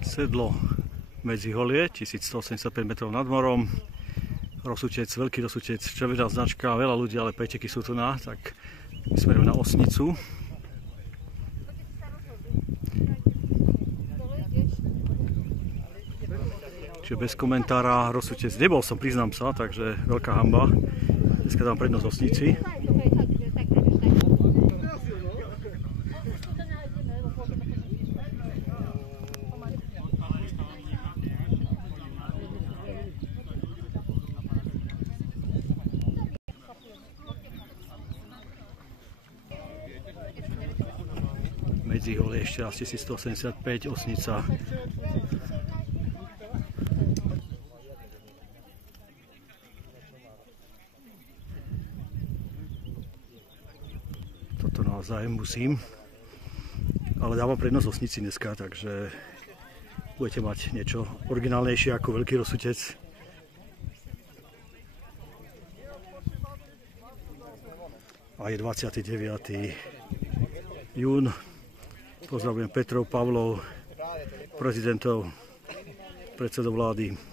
Sedlo Medziholie, 1185 metrov nad morom. Rosutec, veľký Rosutec, červená značka, veľa ľudí, ale preteky sú tu tak smerujem na Osnicu. Čiže bez komentára Rosutec. Nebol som, priznám sa, takže veľká hanba. Dneska dám prednosť Osnici. Medziholie ešte raz 1185, Osnica. Toto naozaj musím. Ale dávam prednosť Osnici dneska, takže budete mať niečo originálnejšie ako veľký Rosutec. A je 29. jún. Pozdravujem Petrov, Pavlov, prezidentov, predsedov vlády.